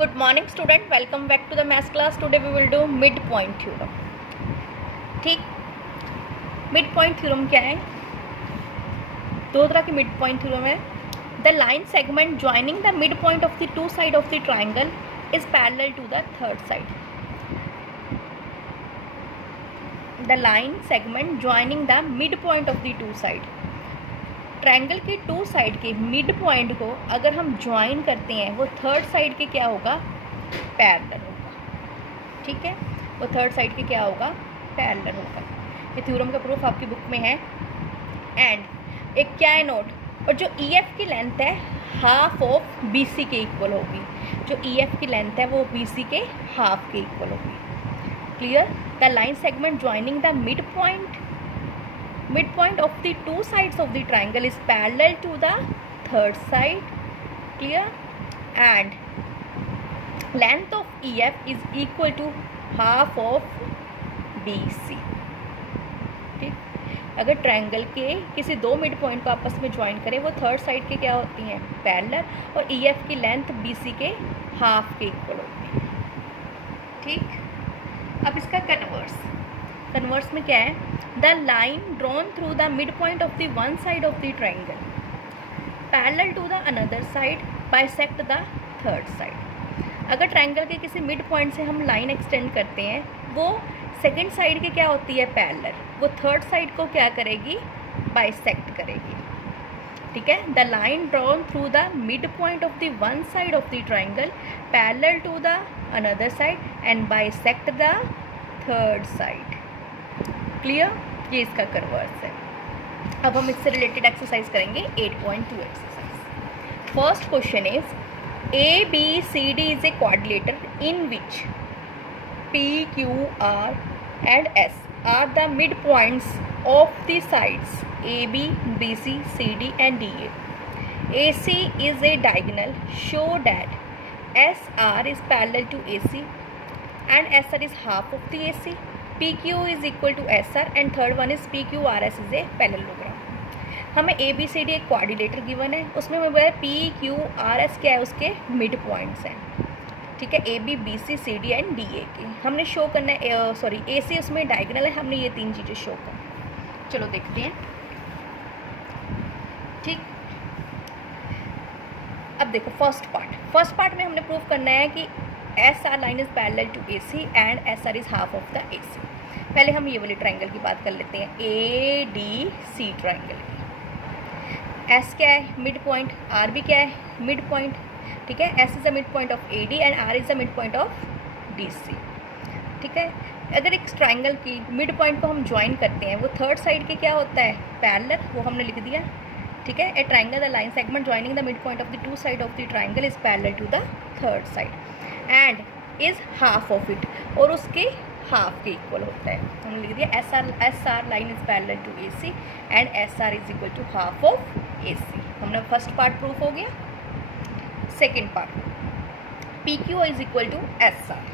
Good morning student, welcome back to the math class. Today we will do midpoint theorem. ठीक, midpoint theorem क्या है? दो तरह की midpoint theorem है. The line segment joining the midpoint of the two side of the triangle is parallel to the third side. The line segment joining the midpoint of the two side. Triangle के to side के mid point को अगर हम join करते हैं वो third side के क्या होगा, पैरेलल होगा. ठीक है, वो थर्ड साइड के क्या होगा, पैरेलल होगा. ये थ्योरम का प्रूफ आपकी बुक में है. एंड एक क्या है नोट, और जो ई एफ की लेंथ है हाफ ऑफ बी सी के इक्वल होगी. जो ई एफ की लेंथ है वो बी सी के हाफ के इक्वल होगी. Clear. The line segment joining the midpoint of the two sides of the triangle is parallel to the third side. Clear. And length of EF is equal to half of BC. ठीक, अगर triangle के किसी दो mid point को आपस में join करें वो थर्ड साइड के क्या होती हैं, पैरेलल, और EF की लेंथ BC के हाफ के इक्वल होती है. ठीक, अब इसका कन्वर्स में क्या है, the line drawn through the mid point of the one side of the triangle parallel to the another side bisect the third side. अगर ट्रायंगल के किसी मिड पॉइंट से हम लाइन एक्सटेंड करते हैं वो सेकंड साइड के क्या होती है, पैरेलल, वो थर्ड साइड को क्या करेगी, बाइसेक्ट करेगी. ठीक है. The line drawn through the mid point of the one side of the triangle parallel to the another side and bisect the third side. Clear. ये इसका कन्वर्स है. अब हम इससे रिलेटेड एक्सरसाइज करेंगे 8.2 exercise. First question is A B C D is a quadrilateral in which P Q R and S are the mid points of the sides A B B C C D and D A C is a diagonal. Show that S R is parallel to A C and S R is half of the A C. PQ is equal to SR and third one is PQRS is a parallelogram. हमें ABCD एक quadrilateral given है, उसमें वो है PQRS क्या है, उसके mid points हैं. ठीक है, AB BC CD and DA के हमने शो करना है. AC उसमें डायगोनल है, हमने ये तीन चीज़ें शो करना. चलो देखते हैं. ठीक, अब देखो फर्स्ट पार्ट में हमने प्रूव करना है कि SR line is parallel to AC and SR is half of the AC. पहले हम ये वाले ट्रायंगल की बात कर लेते हैं, ADC ट्रायंगल की. S क्या है, मिड पॉइंट. R भी क्या है, मिड पॉइंट. ठीक है, S is the mid point of AD and R is the mid point of DC. ठीक है, अगर एक ट्रायंगल की मिड पॉइंट को हम ज्वाइन करते हैं वो थर्ड साइड के क्या होता है, पैरेलल, वो हमने लिख दिया. ठीक है, a triangle the line segment joining the mid point of the two side of the triangle is parallel to the third side and is half of it, और उसके हाफ के इक्वल होता है. हमने लिख दिया S R line is parallel to A C and S R is equal to half of A C. हमने first part proof हो गया. Second part, P Q is equal to S R.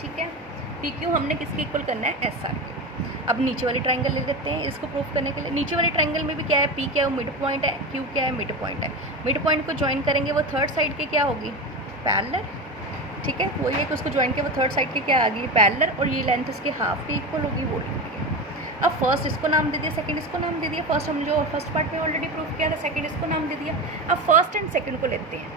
ठीक है, पी क्यू हमने किसके equal करना है, S R. अब नीचे वाले ट्रायंगल ले लेते हैं इसको प्रूफ करने के लिए. नीचे वाले ट्रायंगल में भी क्या है, पी क्या है, वो मिड पॉइंट है, क्यू क्या है, मिड पॉइंट है. मिड पॉइंट को ज्वाइन करेंगे वो थर्ड साइड के क्या होगी, पैरेलल. ठीक है, वही है कि उसको ज्वाइन किया वो थर्ड साइड के क्या आ गई, पैरेलल, और ये लेंथ इसके हाफ के इक्वल होगी, वो लिखी. अब फर्स्ट इसको नाम दे दिया, सेकंड इसको नाम दे दिया. फर्स्ट हम जो फर्स्ट पार्ट में ऑलरेडी प्रूफ किया था, सेकंड इसको नाम दे दिया. अब फर्स्ट एंड सेकंड को लेते हैं.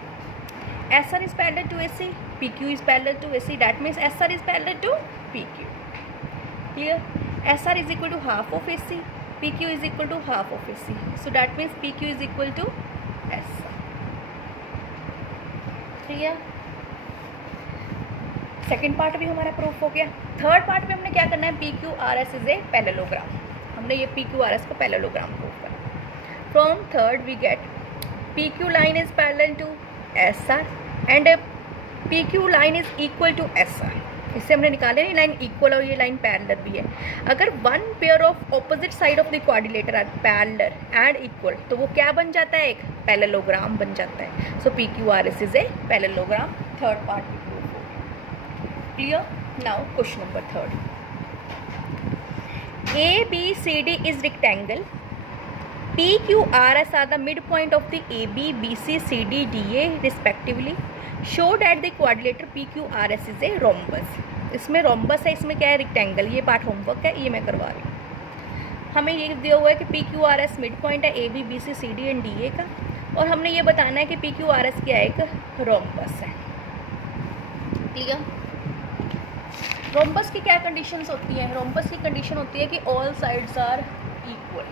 S R is parallel to A C, P Q is parallel to A C, that means S R is parallel to P Q. Clear. S R is equal to half of A C, P Q is equal to half of A C, so that means P Q is equal to S R. Clear. Second part भी हमारा proof हो गया. Third part में हमने क्या करना है, P Q R S is a parallelogram. हमने ये पी क्यू आर एस को पैरेललोग्राम प्रूफ करना. From third we get P Q line is parallel to S R and P Q line is equal to S R. इससे हमने निकाले नहीं, line equal और ये लाइन पैरेलल भी है. अगर one pair of opposite side of the quadrilateral are parallel and equal तो वो क्या बन जाता है, एक पैरेललोग्राम बन जाता है. So P Q R S is a parallelogram. Third part भी प्रूफ हो गया. Clear. Now question number 3. A B C D is rectangle. P Q R S are the midpoint of the A B B C C D D A respectively. Show that the quadrilateral PQRS is a rhombus. इसमें rhombus है, इसमें क्या है, rectangle. ये part homework है, ये मैं करवा रही हूँ। हमें ये दिया हुआ है कि PQRS मिड पॉइंट है AB BC CD and DA का, और हमने ये बताना है कि PQRS क्या है, एक रोम्बस है। क्लियर? रोम्बस की क्या कंडीशंस होती हैं? रोम्बस की कंडीशन होती है कि ऑल साइड्स आर इक्वल।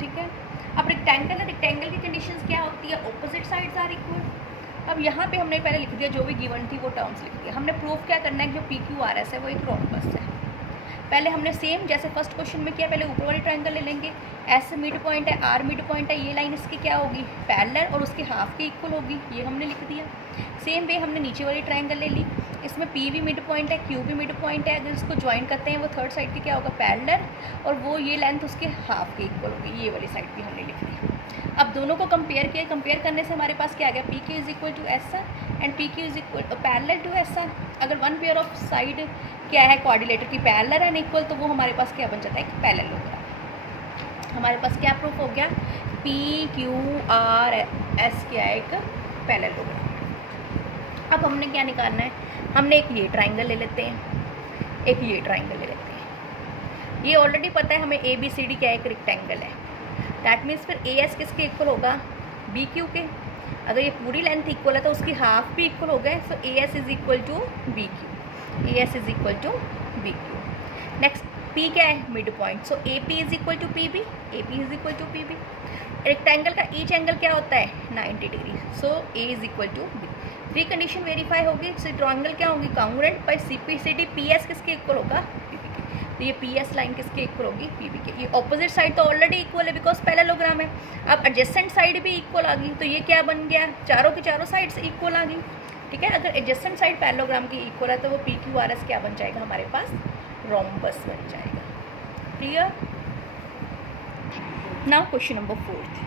ठीक है। अब रेक्टेंगल है, रेक्टेंगल की कंडीशंस क्या होती है? Opposite sides are equal. अब यहाँ पे हमने पहले लिख दिया, जो भी गिवन थी वो टर्म्स लिख दिया। हमने प्रूफ क्या करना है कि जो PQRS है वो एक रोम्बस है। पहले हमने सेम जैसे फर्स्ट क्वेश्चन में किया, पहले ऊपर वाली ट्रायंगल ले लेंगे। S मिड पॉइंट है, R मिड पॉइंट है, ये लाइन इसकी क्या होगी? पैरेलल, और उसके हाफ के इक्वल होगी, ये हमने लिख दिया। सेम वे हमने नीचे वाली ट्रायंगल ले ली, इसमें P भी मिड पॉइंट है, Q भी मिड पॉइंट है। अगर इसको ज्वाइन करते हैं वो थर्ड साइड की क्या होगा? पैरेलल, और वो ये लेंथ उसके हाफ के इक्वल होगी, ये वाली साइड भी हमने लिख दी। अब दोनों को कंपेयर किया, कंपेयर करने से हमारे पास क्या आ गया? PQ is equal to SR and PQ is equal parallel to SR। अगर वन पेयर ऑफ साइड क्या है, क्वाड्रिलेटर की पैरेलल एंड इक्वल, तो वो हमारे पास क्या बन जाता है? एक पैरेललोग्राम। हमारे पास क्या प्रूफ हो गया? PQRS क्या है? एक पैरेललोग्राम। अब हमने क्या निकालना है? हमने एक ये ट्राइंगल ले लेते हैं, एक ये ट्राइंगल ले लेते हैं। ये ऑलरेडी पता है हमें ABCD क्या है? एक रेक्टेंगल है। दैट मीन्स फिर AS किसके इक्वल होगा? BQ के। अगर ये पूरी लेंथ इक्वल है तो उसकी हाफ भी इक्वल हो गए, so AS is equal to BQ। AS is equal to BQ। Next P क्या है? Mid point, so AP is equal to PB। AP is equal to PB। Rectangle का each angle क्या होता है? 90 degree, so A is equal to B। Three condition verify होगी, so triangle क्या होगी? Congruent. By CPCD PS किसके इक्वल होगा? PB के। तो ये PS लाइन किसके इक्वल होगी? PB के। ये ऑपोजिट साइड तो ऑलरेडी इक्वल है बिकॉज पैरेललोग्राम है। अब एडजेसेंट साइड भी इक्वल आ गई, तो ये क्या बन गया? चारों की चारों साइड्स इक्वल आ गई। ठीक है। अगर एडजेसेंट साइड पैरेललोग्राम की इक्वल है तो वो PQRS क्या बन जाएगा? हमारे पास रोम्बस बन जाएगा। Clear? Now question number 4।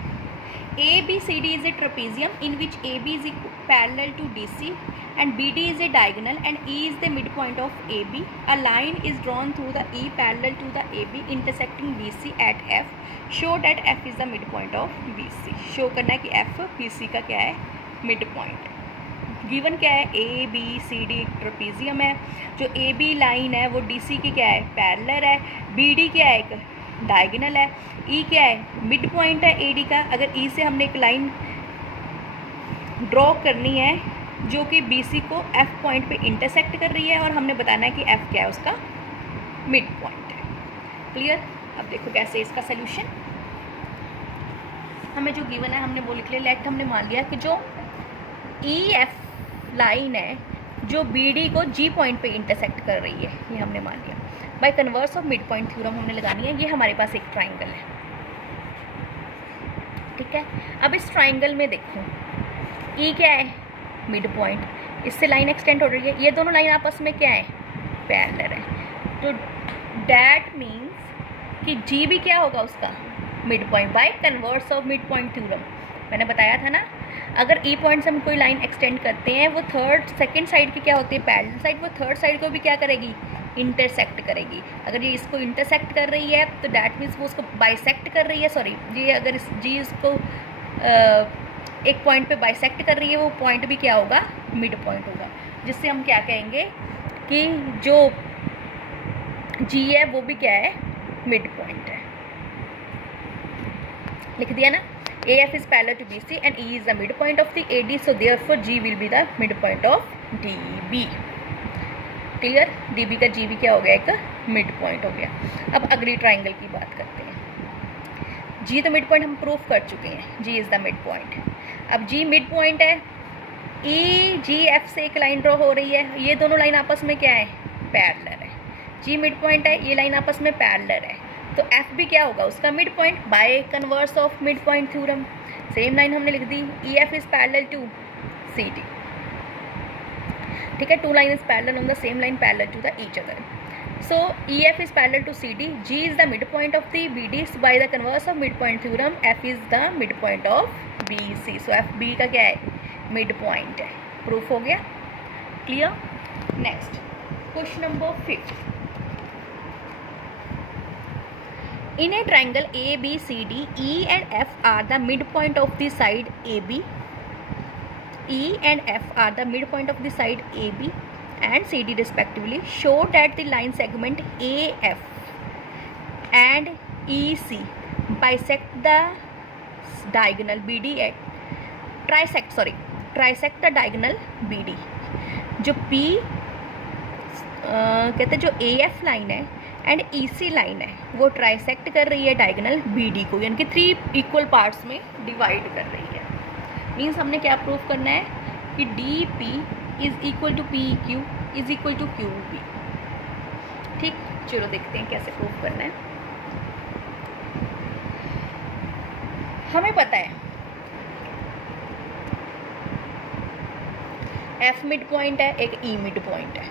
ABCD is a trapezium in which AB is parallel to DC and BD is a diagonal and E is the midpoint of AB. A line is drawn through the E parallel to the AB intersecting BC at F. Show that F is the midpoint of BC. Show करना है कि F BC का क्या है? midpoint। Given क्या है? ABCD trapezium है। जो AB लाइन है वो DC की क्या है? पैरेलल है। BD क्या है? एक डायगोनल है। E क्या है? मिड पॉइंट है AD का। अगर E से हमने एक लाइन ड्रॉ करनी है जो कि BC को F पॉइंट पे इंटरसेक्ट कर रही है, और हमने बताना है कि F क्या है? उसका मिड पॉइंट है। क्लियर? अब देखो कैसे इसका सोल्यूशन। हमें जो गिवन है हमने वो लिख लिया। लेट हमने मान लिया कि जो EF लाइन है जो BD को G पॉइंट पे इंटरसेक्ट कर रही है, ये हमने मान लिया। Bye converse of mid point theorem हमने लगानी है। ये हमारे पास एक ट्राइंगल है। ठीक है। अब इस ट्राइंगल में देखो E क्या है? Mid point. इससे लाइन एक्सटेंड हो रही है, ये दोनों लाइन आपस में क्या है? पैरेलल है। तो दैट मीन्स कि G भी क्या होगा? उसका mid point by converse of mid point theorem. मैंने बताया था ना, अगर E पॉइंट से हम कोई लाइन एक्सटेंड करते हैं, वो सेकेंड साइड की क्या होती है? Parallel side. वो थर्ड साइड को भी क्या करेगी? इंटरसेक्ट करेगी। अगर ये इसको इंटरसेक्ट कर रही है तो डैट मीन्स वो उसको बाइसेक्ट कर रही है। सॉरी, ये अगर इस G इसको एक पॉइंट पे बाइसेक्ट कर रही है, वो पॉइंट भी क्या होगा? मिड पॉइंट होगा। जिससे हम क्या कहेंगे कि जो G है वो भी क्या है? मिड पॉइंट है। लिख दिया ना? AF is parallel to BC and E is the midpoint of the AD, so therefore G will be the midpoint of DB. Clear? DB का G भी क्या हो गया? एक मिड पॉइंट हो गया। अब अगली ट्राइंगल की बात करते हैं। G तो मिड पॉइंट हम प्रूफ कर चुके हैं, G is the mid point. अब G मिड पॉइंट है, E G F से एक लाइन ड्रॉ हो रही है, ये दोनों लाइन आपस में क्या है? पैरेलल है। G मिड पॉइंट है, ये लाइन आपस में पैरेलल है, तो F भी क्या होगा? उसका mid point by converse of mid point theorem. Same line हमने लिख दी, EF is parallel to CD। ठीक है। Two line is parallel on the same line parallel to the each other. So EF is parallel to CD, G is the mid point of the BD by the converse of mid point theorem, F is the mid point of BC। So FB का क्या है? Mid point है। Proof हो गया। Clear? Next question number 5। In a triangle ABCD, E and F are the midpoint of the side AB. E and F are the midpoint of the side AB and CD respectively. Show that the line segment AF and EC bisect the diagonal BD at trisect the diagonal BD. जो P कहते हैं जो AF line है and EC line है वो trisect कर रही है डायगोनल BD को, यानी कि 3 इक्वल पार्ट्स में डिवाइड कर रही है। मीन्स हमने क्या प्रूव करना है कि DP is equal to PQ is equal to QB। ठीक, चलो देखते हैं कैसे प्रूव करना है। हमें पता है F मिड पॉइंट है, एक E मिड पॉइंट है।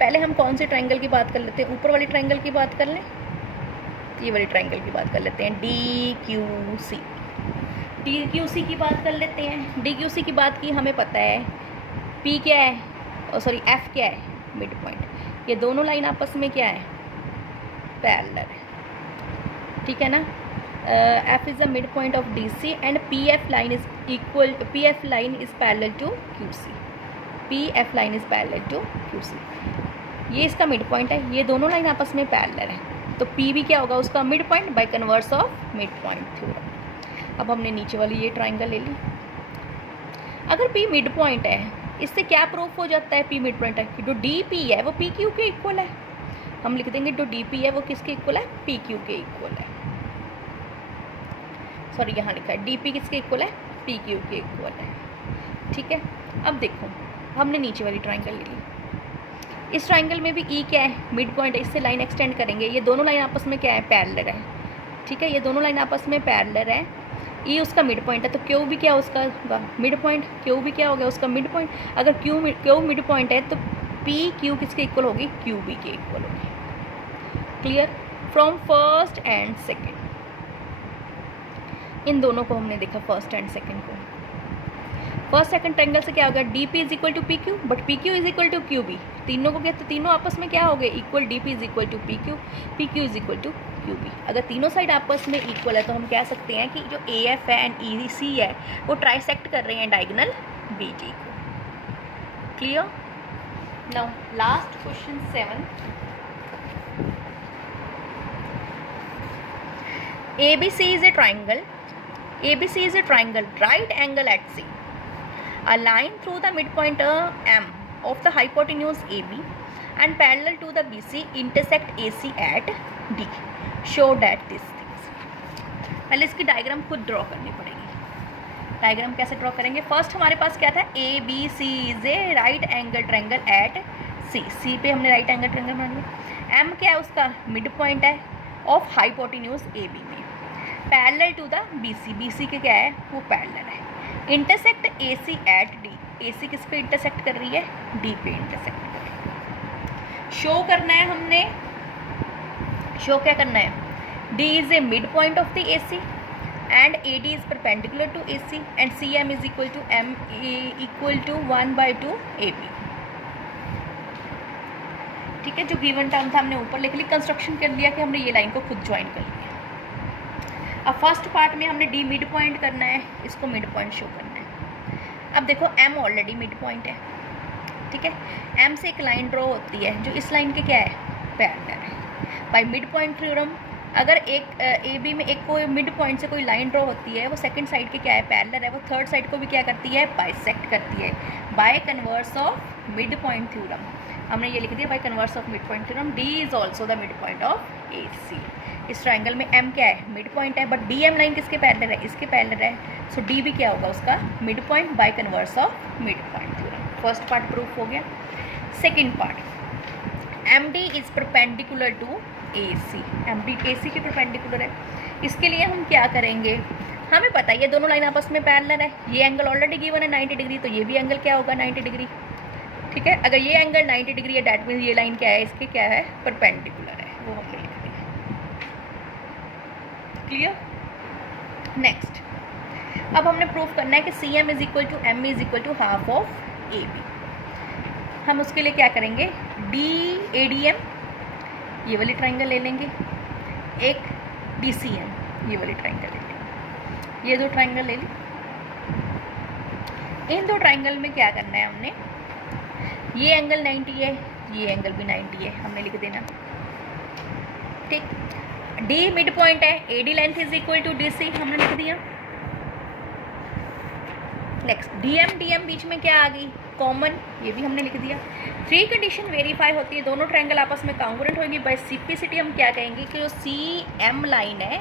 पहले हम कौन से ट्रायंगल की बात कर लेते हैं? ऊपर वाली ट्रायंगल की बात कर लें, ये वाली ट्रायंगल की बात कर लेते हैं, DQC। DQC की बात कर लेते हैं। DQC की बात की, हमें पता है P क्या है, सॉरी F क्या है, मिड पॉइंट। ये दोनों लाइन आपस में क्या है, पैरेलल है, ठीक है ना। F is the midpoint of DC and PF line is parallel to QC. PF line is parallel to QC. ये इसका मिड पॉइंट है, ये दोनों लाइन आपस में पैरेलल है, तो P भी क्या होगा, उसका mid point by converse of mid point theorem. अब हमने नीचे वाली ये ट्रायंगल ले ली। अगर P मिड पॉइंट है, इससे क्या प्रूफ हो जाता है P मिड पॉइंट है कि जो DP है वो PQ के इक्वल है। हम लिख देंगे जो DP है वो किसके इक्वल है, PQ के इक्वल है। सॉरी, यहाँ लिखा है DP किसके इक्वल है, PQ के इक्वल है, ठीक है। अब देखो, हमने नीचे वाली ट्रायंगल ले ली। इस ट्रायंगल में भी E क्या है, मिड पॉइंट है, इससे लाइन एक्सटेंड करेंगे। ये दोनों लाइन आपस में क्या है, पैरेलल है, ठीक है। ये दोनों लाइन आपस में पैरेलल है। E उसका मिड पॉइंट है, तो Q भी क्या उसका होगा, मिड पॉइंट। Q भी क्या हो गया, उसका मिड पॉइंट। अगर Q मिड पॉइंट है तो PQ किसके इक्वल होगी, QB के इक्वल होगी। Clear. From first and second, इन दोनों को हमने देखा, फर्स्ट एंड सेकेंड को। फर्स्ट सेकंड ट्रायंगल से क्या हो गया, DP is equal to PQ but PQ is equal to QB। तीनों को क्या, तो तीनों आपस में क्या हो गए, equal. DP is equal to PQ, PQ is equal to QB। अगर तीनों साइड आपस में इक्वल है तो हम कह सकते हैं कि जो AF है एंड EC है वो ट्राइसेक्ट कर रहे हैं डायगोनल BD को। Clear. Now last question 7। ABC is a triangle. ABC is a triangle, right angle at C. A line through the midpoint M of the hypotenuse AB and parallel to the BC intersect AC at D. Show that these things. पहले इसकी diagram खुद draw करनी पड़ेगी। Diagram कैसे draw करेंगे? First हमारे पास क्या था, ABC is a right angle triangle at C. C पे हमने राइट एंगल ट्रायंगल बना लिया। M क्या है, उसका मिड पॉइंट है ऑफ हाइपोटेन्यूज AB में, parallel to the BC। BC के क्या है, वो पैरेलल है। Intersect AC at D। AC किस पे इंटरसेक्ट कर रही है, D पे इंटरसेक्ट कर रही है। शो करना है हमने, शो क्या करना है, D is a mid point of the AC and AD is perpendicular to AC and CM is equal to M equal to 1/2 AB। ठीक है, जो गिवन टर्म था हमने ऊपर लिख ली, कंस्ट्रक्शन कर लिया कि हमने ये लाइन को खुद ज्वाइन कर लिया। अब फर्स्ट पार्ट में हमने D मिड पॉइंट करना है, इसको मिड पॉइंट शो करना है। अब देखो M ऑलरेडी मिड पॉइंट है, ठीक है। M से एक लाइन ड्रॉ होती है जो इस लाइन के क्या है, पैरेलल है। बाय मिड पॉइंट थ्योरम, अगर एक AB में एक कोई मिड पॉइंट से कोई लाइन ड्रॉ होती है, वो सेकंड साइड के क्या है, पैरेलल है, वो थर्ड साइड को भी क्या करती है, बाइसेक्ट करती है bye converse of mid point theorem. हमने ये लिख दिया bye converse of mid point theorem. D is also the mid point of AC। इस ट्रायंगल में M क्या है, मिड पॉइंट है, बट DM लाइन किसके पैरेलल है, इसके पैरेलल है। सो D भी क्या होगा, उसका mid point by converse of mid point theorem. First part proof हो गया। Second part, MD is perpendicular to AC। MD AC के परपेंडिकुलर है। इसके लिए हम क्या करेंगे, हमें पता है ये दोनों लाइन आपस में पैरेलल है। ये एंगल ऑलरेडी गिवन है 90 डिग्री, तो ये भी एंगल क्या होगा, 90 डिग्री। ठीक है, अगर ये एंगल 90 डिग्री है, डैट मीन्स ये लाइन क्या है, इसके क्या है, परपेंडिकुलर है, वो हमने लिख दिया। क्लियर। नेक्स्ट, अब हमने प्रूफ करना है कि CM is equal to M is equal to half of AB। हम उसके लिए क्या करेंगे, DADM ये वाली ट्रायंगल ले लेंगे, एक DCM ये वाली ट्रायंगल ले लेंगे। ये दो ट्रायंगल ले ली। इन दो ट्राइंगल में क्या करना है हमने, ये एंगल 90 है, ये एंगल भी 90 है, हमने लिख देना। ठीक, डी मिड पॉइंट है, A D length is equal to D C, हमने लिख दिया। नेक्स्ट डी एम बीच में क्या आ गई, कॉमन, ये भी हमने लिख दिया। 3 कंडीशन वेरीफाई होती है, दोनों ट्रायंगल आपस में कॉन्ग्रुएंट होंगी। बाय सिंप्लिसिटी हम क्या कहेंगे कि जो सी एम लाइन है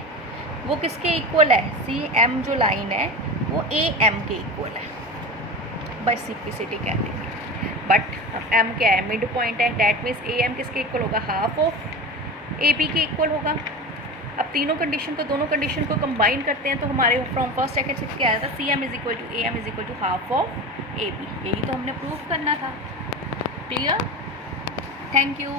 वो किसके इक्वल है, सी एम जो लाइन है वो ए एम के इक्वल है, बाय सिंप्लिसिटी कह देंगे। बट एम क्या है, मिड पॉइंट है, डैट मीन्स ए एम किसके इक्वल होगा, हाफ ऑफ ए बी के इक्वल होगा। अब तीनों कंडीशन को, दोनों कंडीशन को कंबाइन करते हैं तो हमारे फ्रॉम फर्स्ट सेकंड सिक्स क्या आया था, C M is equal to A M is equal to half of A B. यही तो हमने प्रूव करना था। Clear, thank you.